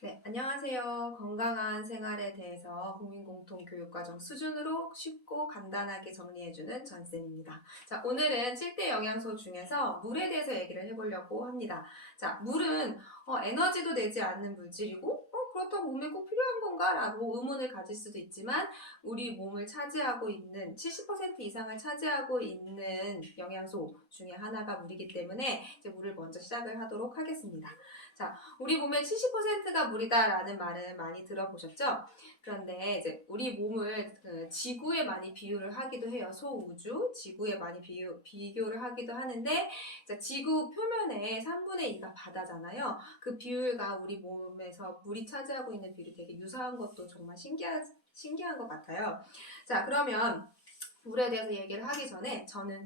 네, 안녕하세요. 건강한 생활에 대해서 국민공통교육과정 수준으로 쉽고 간단하게 정리해주는 전쌤입니다. 자, 오늘은 7대 영양소 중에서 물에 대해서 얘기를 해보려고 합니다. 자, 물은 에너지도 내지 않는 물질이고 그렇다고 몸에 꼭 필요한 건가? 라고 의문을 가질 수도 있지만 우리 몸을 차지하고 있는 70% 이상을 차지하고 있는 영양소 중에 하나가 물이기 때문에 이제 물을 먼저 시작을 하도록 하겠습니다. 자, 우리 몸의 70%가 물이다라는 말은 많이 들어보셨죠? 그런데 이제 우리 몸을 지구에 많이 비유를 하기도 해요. 소우주, 지구에 많이 비교를 하기도 하는데, 자, 지구 표면에 3분의 2가 바다잖아요. 그 비율과 우리 몸에서 물이 차지하고 있는 비율이 되게 유사한 것도 정말 신기한 것 같아요. 자, 그러면 물에 대해서 얘기를 하기 전에 저는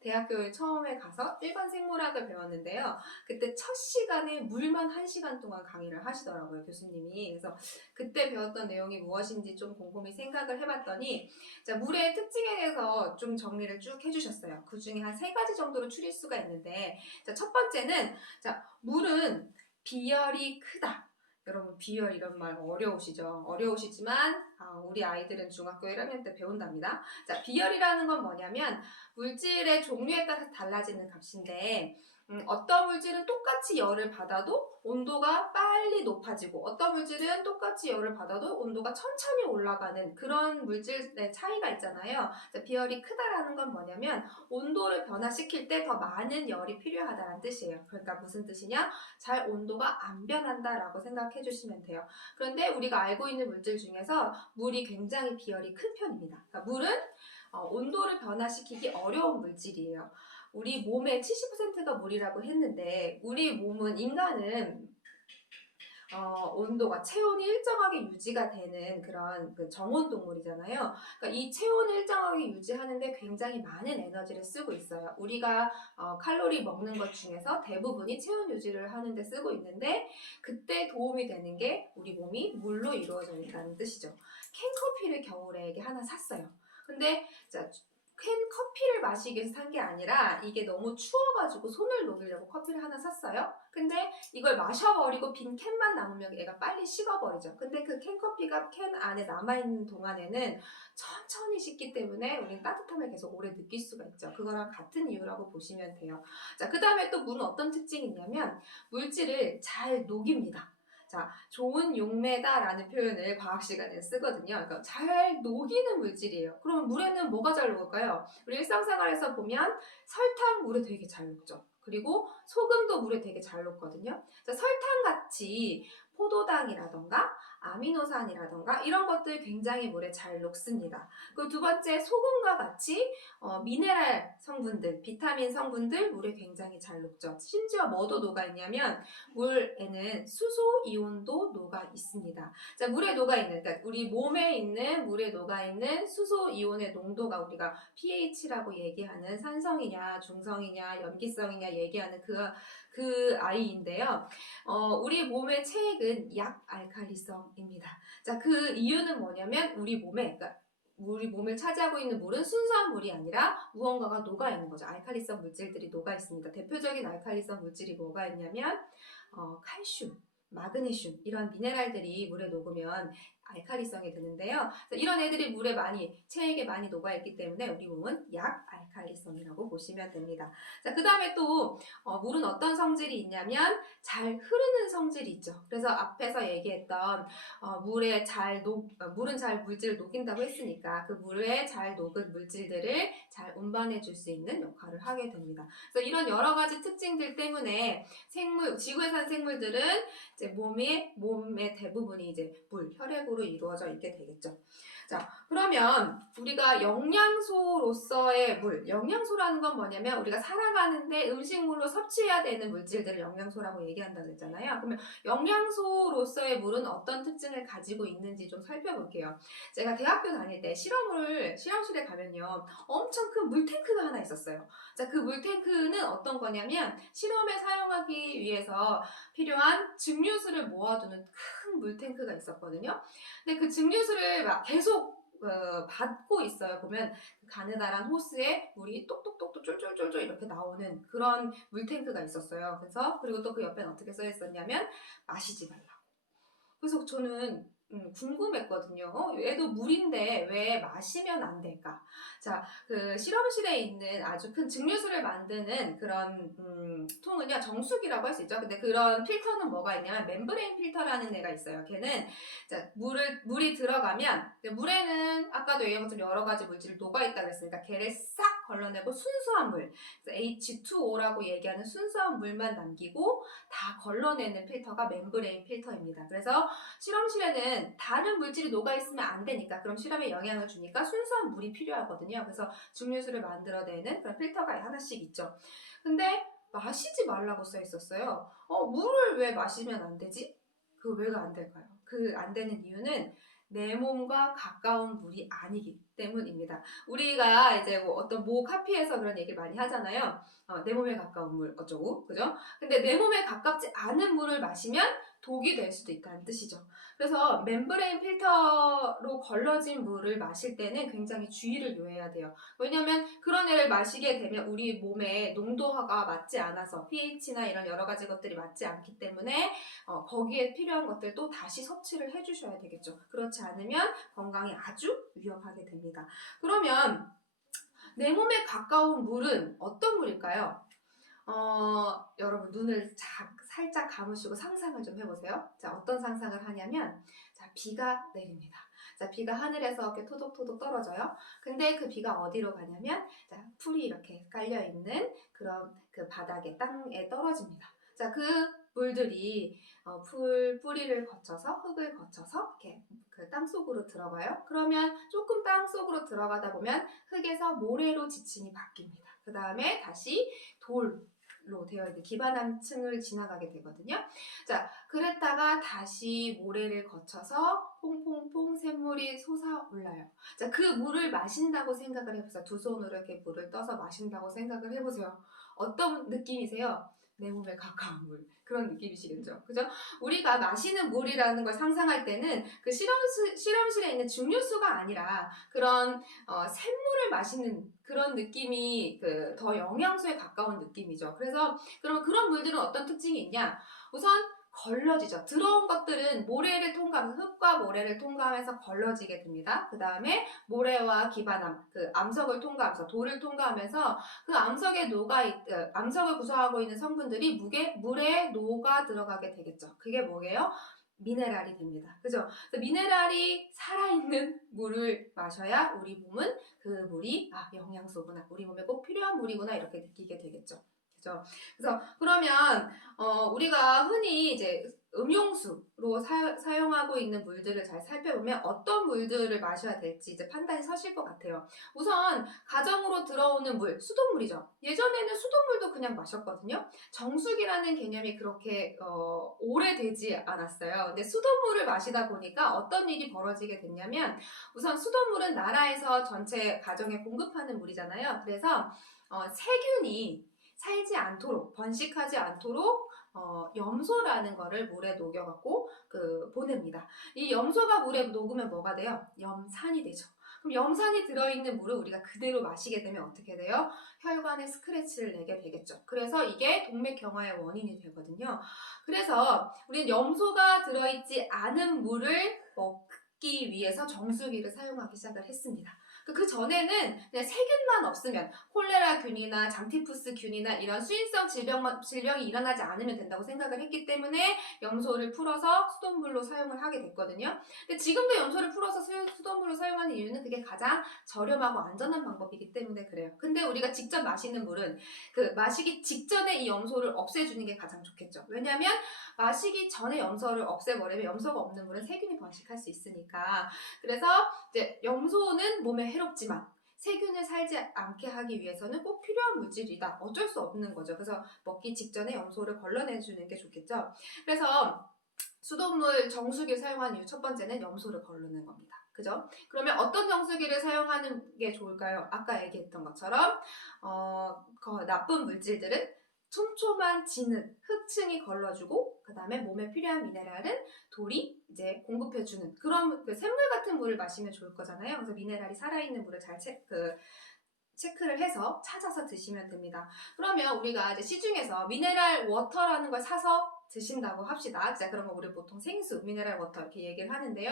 대학교에 처음에 가서 일반 생물학을 배웠는데요. 그때 첫 시간에 물만 1시간 동안 강의를 하시더라고요, 교수님이. 그래서 그때 배웠던 내용이 무엇인지 좀 곰곰이 생각을 해봤더니, 자, 물의 특징에 대해서 좀 정리를 쭉 해주셨어요. 그 중에 한 3가지 정도로 추릴 수가 있는데, 자, 첫 번째는, 자, 물은 비열이 크다. 여러분, 비열 이런 말 어려우시죠? 어려우시지만 우리 아이들은 중학교 1학년 때 배운답니다. 자, 비열이라는 건 뭐냐면 물질의 종류에 따라 달라지는 값인데, 어떤 물질은 똑같이 열을 받아도 온도가 빨리 높아지고 어떤 물질은 똑같이 열을 받아도 온도가 천천히 올라가는 그런 물질의 차이가 있잖아요. 자, 비열이 크다라는 건 뭐냐면 온도를 변화시킬 때 더 많은 열이 필요하다는 뜻이에요. 그러니까 무슨 뜻이냐? 잘 온도가 안 변한다라고 생각해 주시면 돼요. 그런데 우리가 알고 있는 물질 중에서 물이 굉장히 비열이 큰 편입니다. 그러니까 물은 온도를 변화시키기 어려운 물질이에요. 우리 몸의 70%가 물이라고 했는데 우리 몸은 인간은 온도가 체온이 일정하게 유지가 되는 그런 정온 동물이잖아요. 그러니까 이 체온을 일정하게 유지하는데 굉장히 많은 에너지를 쓰고 있어요. 우리가 칼로리 먹는 것 중에서 대부분이 체온 유지를 하는데 쓰고 있는데 그때 도움이 되는 게 우리 몸이 물로 이루어져 있다는 뜻이죠. 캔커피를 겨울에 하나 샀어요. 근데 자, 캔 커피를 마시기 위해서 산 게 아니라 이게 너무 추워가지고 손을 녹이려고 커피를 하나 샀어요. 근데 이걸 마셔버리고 빈 캔만 남으면 얘가 빨리 식어버리죠. 근데 그 캔커피가 캔 안에 남아있는 동안에는 천천히 식기 때문에 우리는 따뜻함을 계속 오래 느낄 수가 있죠. 그거랑 같은 이유라고 보시면 돼요. 자, 그 다음에 또 물은 어떤 특징이 있냐면 물질을 잘 녹입니다. 자, 좋은 용매다라는 표현을 과학 시간에 쓰거든요. 그러니까 잘 녹이는 물질이에요. 그러면 물에는 뭐가 잘 녹을까요? 우리 일상생활에서 보면 설탕 물에 되게 잘 녹죠. 그리고 소금도 물에 되게 잘 녹거든요. 자, 설탕같이 포도당이라던가 아미노산이라던가 이런 것들 굉장히 물에 잘 녹습니다. 그 두 번째 소금과 같이 미네랄 성분들, 비타민 성분들 물에 굉장히 잘 녹죠. 심지어 뭐도 녹아 있냐면 물에는 수소 이온도 녹아 있습니다. 자, 물에 녹아 있는, 그러니까 우리 몸에 있는 물에 녹아 있는 수소 이온의 농도가 우리가 pH라고 얘기하는 산성이냐, 중성이냐, 염기성이냐 얘기하는 그 아이인데요. 우리 몸의 체액은 약알칼리성입니다. 자, 그 이유는 뭐냐면 그러니까 우리 몸을 차지하고 있는 물은 순수한 물이 아니라 무언가가 녹아 있는 거죠. 알칼리성 물질들이 녹아 있습니다. 대표적인 알칼리성 물질이 뭐가 있냐면 칼슘, 마그네슘 이런 미네랄들이 물에 녹으면 알칼리성이 드는데요. 이런 애들이 체액에 많이 녹아있기 때문에 우리 몸은 약알칼리성이라고 보시면 됩니다. 자, 그 다음에 또 물은 어떤 성질이 있냐면 잘 흐르는 성질이 있죠. 그래서 앞에서 얘기했던 물은 잘 물질을 녹인다고 했으니까 그 물에 잘 녹은 물질들을 잘 운반해 줄 수 있는 역할을 하게 됩니다. 그래서 이런 여러 가지 특징들 때문에 지구에 사는 생물들은 이제 몸의 대부분이 이제 혈액으로 이루어져 있게 되겠죠. 자, 그러면 우리가 영양소라는 건 뭐냐면 우리가 살아가는데 음식물로 섭취해야 되는 물질들을 영양소라고 얘기한다고 했잖아요. 그러면 영양소로서의 물은 어떤 특징을 가지고 있는지 좀 살펴볼게요. 제가 대학교 다닐 때 실험실에 가면요. 엄청 큰 물탱크가 하나 있었어요. 자, 그 물탱크는 어떤 거냐면 실험에 사용하기 위해서 필요한 증류수를 모아두는 큰 물탱크가 있었거든요. 근데 그 증류수를 막 계속 받고 있어요. 보면 가느다란 호스에 물이 똑똑똑똑 쫄쫄쫄쫄 이렇게 나오는 그런 물탱크가 있었어요. 그리고 또 그 옆에는 어떻게 써 있었냐면 마시지 말라고. 그래서 저는 궁금했거든요. 얘도 물인데 왜 마시면 안 될까? 자, 그 실험실에 있는 아주 큰 증류수를 만드는 그런 통은요, 정수기라고 할 수 있죠. 근데 그런 필터는 뭐가 있냐면 멤브레인 필터라는 애가 있어요. 걔는 자, 물이 들어가면 물에는 아까도 얘기한 것처럼 여러 가지 물질이 녹아 있다고 했으니까 걔를 싹 걸러내고 순수한 물, H2O라고 얘기하는 순수한 물만 남기고 다 걸러내는 필터가 멤브레인 필터입니다. 그래서 실험실에는 다른 물질이 녹아있으면 안 되니까, 그럼 실험에 영향을 주니까 순수한 물이 필요하거든요. 그래서 증류수를 만들어내는 그런 필터가 하나씩 있죠. 근데 마시지 말라고 써 있었어요. 물을 왜 마시면 안 되지? 그 왜가 안 될까요? 그 안 되는 이유는 내 몸과 가까운 물이 아니기 때문입니다. 우리가 이제 뭐 어떤 모 카피에서 그런 얘기를 많이 하잖아요. 내 몸에 가까운 물 어쩌고, 그죠? 근데 내 몸에 가깝지 않은 물을 마시면 독이 될 수도 있다는 뜻이죠. 그래서 멤브레인 필터로 걸러진 물을 마실 때는 굉장히 주의를 요해야 돼요. 왜냐하면 그런 애를 마시게 되면 우리 몸에 농도가 맞지 않아서 pH나 이런 여러 가지 것들이 맞지 않기 때문에 거기에 필요한 것들 또 다시 섭취를 해주셔야 되겠죠. 그렇지 않으면 건강에 아주 위험하게 됩니다. 그러면 내 몸에 가까운 물은 어떤 물일까요? 여러분 눈을 살짝 감으시고 상상을 좀 해보세요. 자, 어떤 상상을 하냐면, 자, 비가 내립니다. 자, 비가 하늘에서 이렇게 토독토독 떨어져요. 근데 그 비가 어디로 가냐면, 자, 풀이 이렇게 깔려있는 그런 그 바닥에, 땅에 떨어집니다. 자, 그 물들이 뿌리를 거쳐서, 흙을 거쳐서 이렇게 그 땅속으로 들어가요. 그러면 조금 땅속으로 들어가다 보면 흙에서 모래로 지층이 바뀝니다. 그 다음에 다시 돌로 되어 있는 기반암층을 지나가게 되거든요. 자, 그랬다가 다시 모래를 거쳐서 퐁퐁퐁 샘물이 솟아올라요. 자, 그 물을 마신다고 생각을 해보세요. 두 손으로 이렇게 물을 떠서 마신다고 생각을 해보세요. 어떤 느낌이세요? 내 몸에 가까운 물. 그런 느낌이시겠죠? 그죠? 우리가 마시는 물이라는 걸 상상할 때는 그 실험실에 있는 증류수가 아니라 그런 샘물을 마시는 그런 느낌이 더 영양소에 가까운 느낌이죠. 그래서 그러면 그런 물들은 어떤 특징이 있냐? 우선 걸러지죠. 들어온 것들은 모래를 통과하면서, 흙과 모래를 통과하면서 걸러지게 됩니다. 그 다음에 모래와 기반암, 그 암석을 통과하면서, 돌을 통과하면서 그 암석을 구성하고 있는 성분들이 물에 녹아 들어가게 되겠죠. 그게 뭐예요? 미네랄이 됩니다. 그죠? 미네랄이 살아있는 물을 마셔야 우리 몸은 그 물이 영양소구나, 우리 몸에 꼭 필요한 물이구나 이렇게 느끼게 되겠죠. 그죠? 그래서 그러면 우리가 흔히 이제 음용수로 사용하고 있는 물들을 잘 살펴보면 어떤 물들을 마셔야 될지 이제 판단이 서실 것 같아요. 우선 가정으로 들어오는 물, 수돗물이죠. 예전에는 수돗물도 그냥 마셨거든요. 정수기라는 개념이 그렇게 오래되지 않았어요. 근데 수돗물을 마시다 보니까 어떤 일이 벌어지게 됐냐면, 우선 수돗물은 나라에서 전체 가정에 공급하는 물이잖아요. 그래서 세균이 살지 않도록, 번식하지 않도록 염소라는 거를 물에 녹여갖고 보냅니다. 이 염소가 물에 녹으면 뭐가 돼요? 염산이 되죠. 그럼 염산이 들어있는 물을 우리가 그대로 마시게 되면 어떻게 돼요? 혈관에 스크래치를 내게 되겠죠. 그래서 이게 동맥경화의 원인이 되거든요. 그래서 우리는 염소가 들어있지 않은 물을 먹기 위해서 정수기를 사용하기 시작을 했습니다. 그 전에는 그냥 세균만 없으면, 콜레라균이나 장티푸스균이나 이런 수인성 질병이 일어나지 않으면 된다고 생각을 했기 때문에 염소를 풀어서 수돗물로 사용을 하게 됐거든요. 근데 지금도 염소를 풀어서 수돗물로 사용하는 이유는 그게 가장 저렴하고 안전한 방법이기 때문에 그래요. 근데 우리가 직접 마시는 물은 마시기 직전에 이 염소를 없애주는 게 가장 좋겠죠. 왜냐하면 마시기 전에 염소를 없애버리면 염소가 없는 물은 세균이 번식할 수 있으니까. 그래서 이제 염소는 몸에 해롭지만 세균을 살지 않게 하기 위해서는 꼭 필요한 물질이다. 어쩔 수 없는 거죠. 그래서 먹기 직전에 염소를 걸러내주는 게 좋겠죠. 그래서 수돗물 정수기를 사용하는 이유 첫 번째는 염소를 걸르는 겁니다. 그죠? 그러면 어떤 정수기를 사용하는 게 좋을까요? 아까 얘기했던 것처럼 나쁜 물질들은 촘촘한 진흙, 흙층이 걸러주고, 그 다음에 몸에 필요한 미네랄은 돌이 이제 공급해주는 그런 샘물 같은 물을 마시면 좋을 거잖아요. 그래서 미네랄이 살아있는 물을 잘 체크를 해서 찾아서 드시면 됩니다. 그러면 우리가 이제 시중에서 미네랄 워터라는 걸 사서 드신다고 합시다. 자, 그런 거 우리 보통 생수, 미네랄 워터 이렇게 얘기를 하는데요.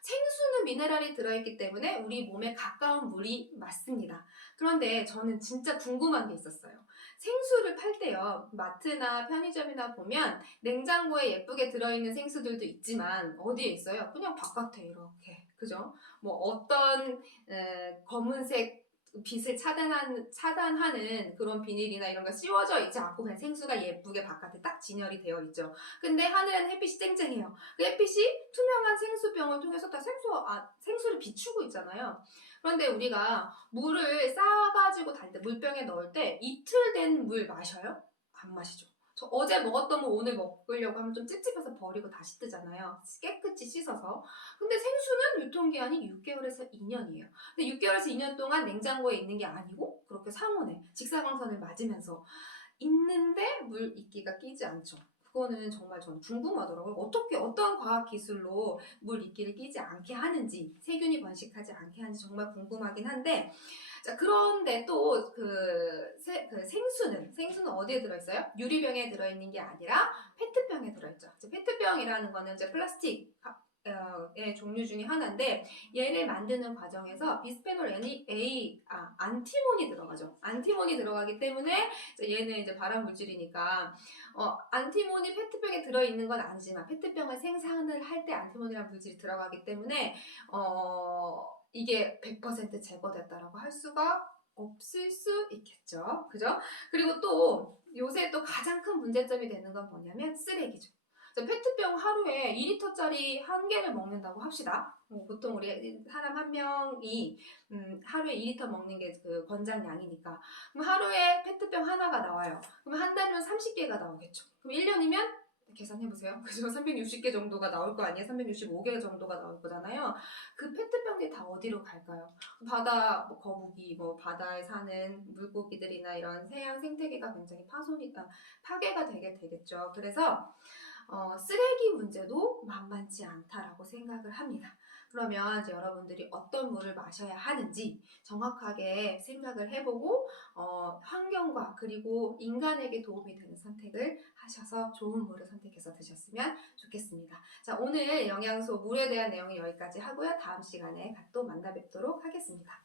생수는 미네랄이 들어있기 때문에 우리 몸에 가까운 물이 맞습니다. 그런데 저는 진짜 궁금한 게 있었어요. 생수를 팔 때요, 마트나 편의점이나 보면 냉장고에 예쁘게 들어있는 생수들도 있지만 어디에 있어요? 그냥 바깥에 이렇게, 그죠? 뭐 어떤 검은색 빛을 차단하는 그런 비닐이나 이런 거 씌워져 있지 않고 그냥 생수가 예쁘게 바깥에 딱 진열이 되어 있죠. 근데 하늘에는 햇빛이 쨍쨍해요. 그 햇빛이 투명한 생수병을 통해서 다 생수를 비추고 있잖아요. 그런데 우리가 물을 싸가지고 다닐 때, 물병에 넣을 때 이틀 된 물 마셔요? 안 마시죠. 저 어제 먹었던 거 오늘 먹으려고 하면 좀 찝찝해서 버리고 다시 뜨잖아요. 깨끗이 씻어서. 근데 생수는 유통기한이 6개월에서 2년이에요. 근데 6개월에서 2년 동안 냉장고에 있는 게 아니고 그렇게 상온에 직사광선을 맞으면서 있는데 물 이끼가 끼지 않죠. 그거는 정말 저는 궁금하더라고요. 어떻게 어떤 과학 기술로 물 이끼를 끼지 않게 하는지, 세균이 번식하지 않게 하는지 정말 궁금하긴 한데, 자, 그런데 또 생수는 어디에 들어있어요? 유리병에 들어있는 게 아니라 페트병에 들어있죠. 페트병이라는 거는 이제 플라스틱 의 종류 중에 하나인데, 얘를 만드는 과정에서 비스페놀 안티몬이 들어가죠. 안티몬이 들어가기 때문에 얘는 이제 발암 물질이니까 안티몬이 페트병에 들어있는 건 아니지만 페트병을 생산을 할 때 안티몬이라는 물질이 들어가기 때문에 이게 100% 제거됐다라고 할 수가 없을 수 있겠죠. 그죠? 그리고 또 요새 또 가장 큰 문제점이 되는 건 뭐냐면 쓰레기죠. 페트병 하루에 2리터짜리 한 개를 먹는다고 합시다. 보통 우리 사람 한 명이 하루에 2리터 먹는 게 그 권장량이니까. 그럼 하루에 페트병 하나가 나와요. 그럼 한 달이면 30개가 나오겠죠. 그럼 1년이면 계산해보세요. 그죠? 360개 정도가 나올 거 아니에요? 365개 정도가 나올 거잖아요. 그 페트병들이 다 어디로 갈까요? 바다, 거북이, 바다에 사는 물고기들이나 이런 해양 생태계가 굉장히 파괴가 되겠죠. 그래서 쓰레기 문제도 만만치 않다라고 생각을 합니다. 그러면 이제 여러분들이 어떤 물을 마셔야 하는지 정확하게 생각을 해보고 환경과 그리고 인간에게 도움이 되는 선택을 하셔서 좋은 물을 선택해서 드셨으면 좋겠습니다. 자, 오늘 영양소 물에 대한 내용이 여기까지 하고요. 다음 시간에 또 만나 뵙도록 하겠습니다.